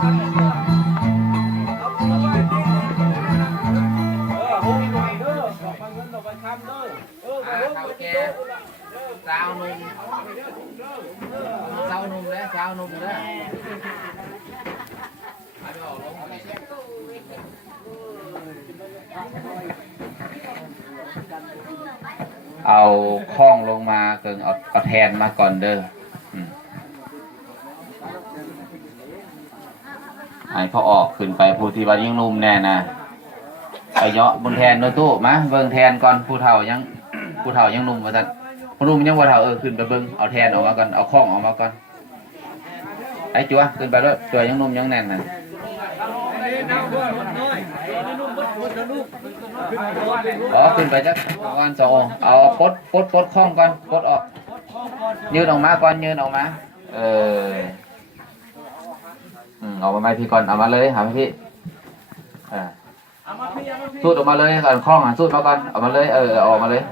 เขาแก่สาวนุ่มสาวนุ่มแล้วสาวนุ่มแล้วเอาข้องลงมาเกิงเอาแทนมาก่อนเด้อไอ้เขาออกขึ้นไปผู้ที่ว่ายังนุ่มแน่นะไปเยาะบนแทนโนตู้มาเบิ่งแทนก่อนผู้เฒ่ายังนุ่มว่าซั่นผู้นุ่มยังบ่เฒ่าขึ้นไปเบิ่งเอาแทนออกมาก่อนเอาข้องออกมาก่อนไอ้จัวขึ้นไปด้วยจัวยังนุ่มยังแน่นน่ะอ๋อขึ้นไปจักวันสองเอาปลดข้องก่อนปลดออกยืนออกมาก่อนยืนออกมาเอามาไม่พี่ก่อนเอามาเลยหาพี่สูดออกมาเลยก่อนข้องสูดมาก่อนเอามาเลยออกมาเลย